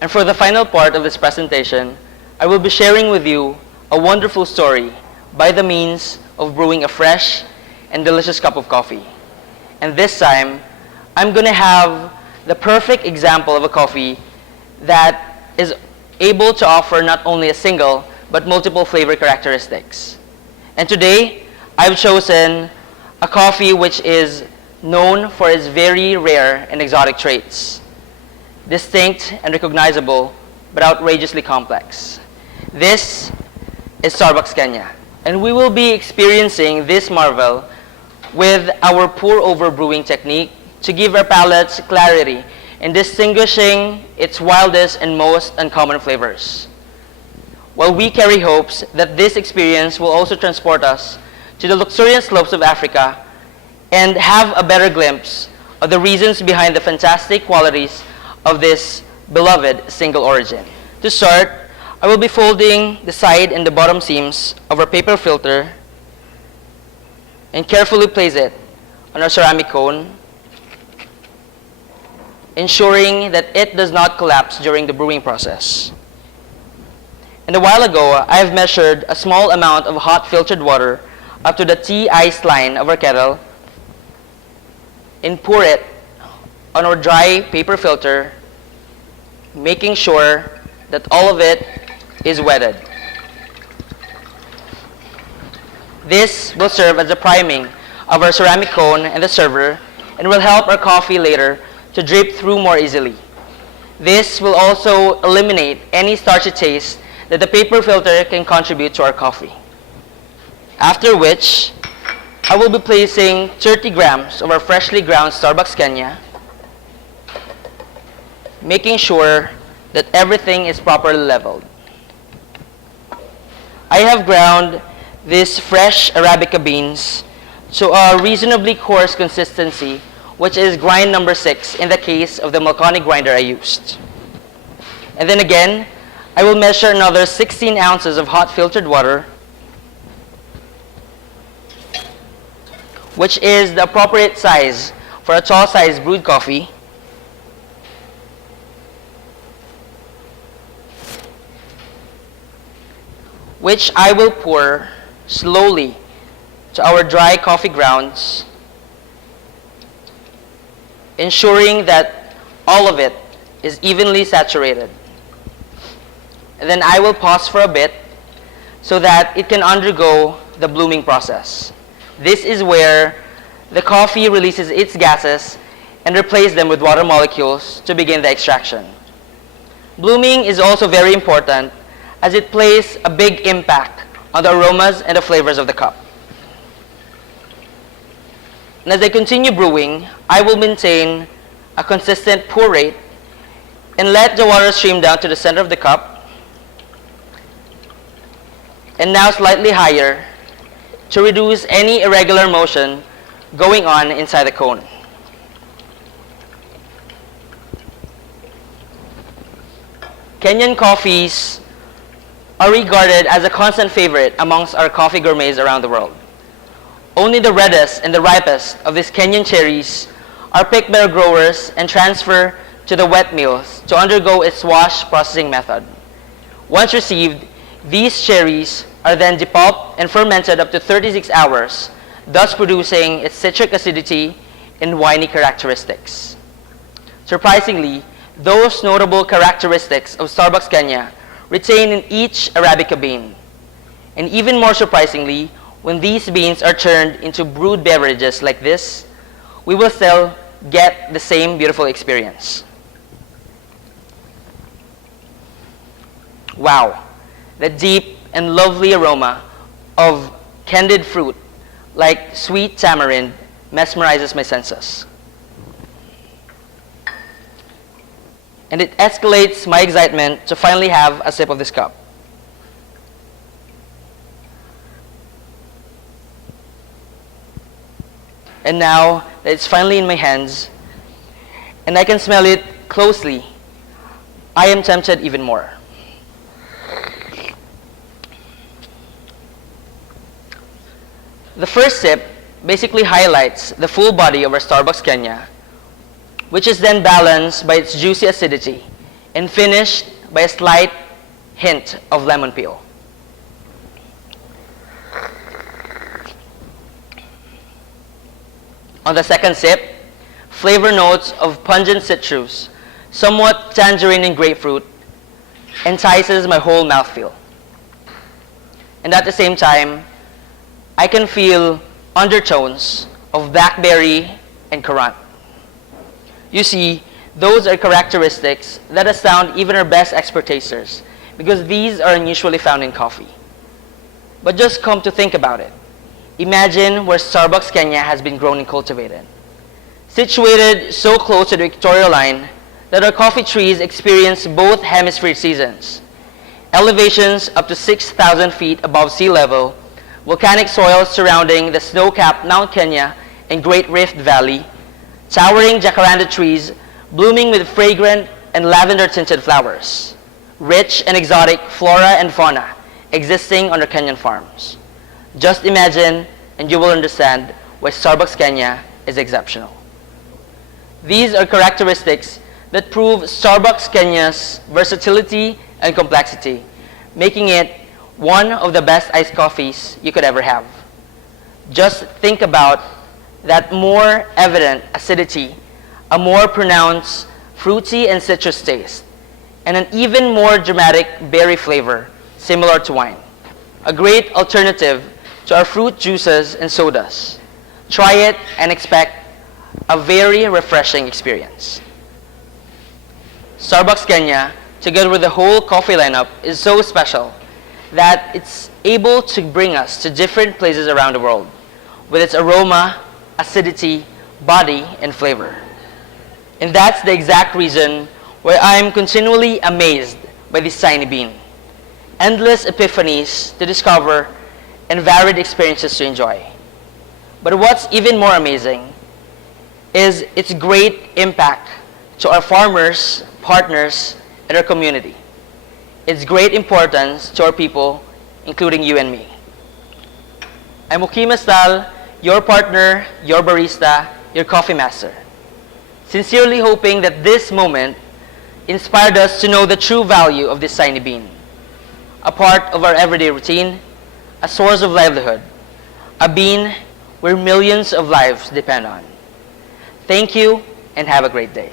And for the final part of this presentation, I will be sharing with you a wonderful story by the means of brewing a fresh and delicious cup of coffee. And this time, I'm going to have the perfect example of a coffee that is able to offer not only a single, but multiple flavor characteristics. And today, I've chosen a coffee which is known for its very rare and exotic traits, distinct and recognizable, but outrageously complex. This is Starbucks Kenya, and we will be experiencing this marvel with our pour-over brewing technique to give our palates clarity in distinguishing its wildest and most uncommon flavors. While we carry hopes that this experience will also transport us to the luxuriant slopes of Africa and have a better glimpse of the reasons behind the fantastic qualities of this beloved single origin. To start, I will be folding the side and the bottom seams of our paper filter and carefully place it on our ceramic cone, ensuring that it does not collapse during the brewing process. And a while ago, I have measured a small amount of hot filtered water up to the T-ice line of our kettle and pour it on our dry paper filter, making sure that all of it is wetted. This will serve as a priming of our ceramic cone and the server and will help our coffee later to drip through more easily. This will also eliminate any starchy taste that the paper filter can contribute to our coffee. After which, I will be placing 30 grams of our freshly ground Starbucks Kenya, making sure that everything is properly leveled. I have ground these fresh Arabica beans to a reasonably coarse consistency, which is grind number 6 in the case of the Malconic grinder I used. And then again, I will measure another 16 ounces of hot filtered water, which is the appropriate size for a tall size brewed coffee. Which I will pour slowly to our dry coffee grounds, ensuring that all of it is evenly saturated. And then I will pause for a bit so that it can undergo the blooming process. This is where the coffee releases its gases and replaces them with water molecules to begin the extraction. Blooming is also very important as it plays a big impact on the aromas and the flavors of the cup. And as I continue brewing, I will maintain a consistent pour rate and let the water stream down to the center of the cup, and now slightly higher to reduce any irregular motion going on inside the cone. Kenyan coffees are regarded as a constant favorite amongst our coffee gourmets around the world. Only the reddest and the ripest of these Kenyan cherries are picked by our growers and transferred to the wet mills to undergo its wash processing method. Once received, these cherries are then depulped and fermented up to 36 hours, thus producing its citric acidity and winey characteristics. Surprisingly, those notable characteristics of Starbucks Kenya retain in each Arabica bean. And even more surprisingly, when these beans are turned into brewed beverages like this, we will still get the same beautiful experience. Wow, the deep and lovely aroma of candied fruit like sweet tamarind mesmerizes my senses. And it escalates my excitement to finally have a sip of this cup. And now that it's finally in my hands and I can smell it closely, I am tempted even more. The first sip basically highlights the full body of our Starbucks Kenya, which is then balanced by its juicy acidity and finished by a slight hint of lemon peel. On the second sip, flavor notes of pungent citrus, somewhat tangerine and grapefruit, entices my whole mouthfeel. And at the same time, I can feel undertones of blackberry and currant. You see, those are characteristics that astound even our best expert tasters, because these are unusually found in coffee. But just come to think about it. Imagine where Starbucks Kenya has been grown and cultivated. Situated so close to the Victoria line that our coffee trees experience both hemisphere seasons. Elevations up to 6,000 feet above sea level, volcanic soils surrounding the snow-capped Mount Kenya and Great Rift Valley, towering jacaranda trees blooming with fragrant and lavender-tinted flowers, rich and exotic flora and fauna existing on our Kenyan farms. Just imagine and you will understand why Starbucks Kenya is exceptional. These are characteristics that prove Starbucks Kenya's versatility and complexity, making it one of the best iced coffees you could ever have. Just think about that more evident acidity, a more pronounced fruity and citrus taste, and an even more dramatic berry flavor similar to wine. A great alternative to our fruit juices and sodas. Try it and expect a very refreshing experience. Starbucks Kenya, together with the whole coffee lineup, is so special that it's able to bring us to different places around the world with its aroma, acidity, body, and flavor. And that's the exact reason why I'm continually amazed by this tiny bean. Endless epiphanies to discover and varied experiences to enjoy. But what's even more amazing is its great impact to our farmers, partners, and our community. Its great importance to our people, including you and me. I'm Joaquin Mastal, your partner, your barista, your coffee master. Sincerely hoping that this moment inspired us to know the true value of this tiny bean. A part of our everyday routine, a source of livelihood, a bean where millions of lives depend on. Thank you and have a great day.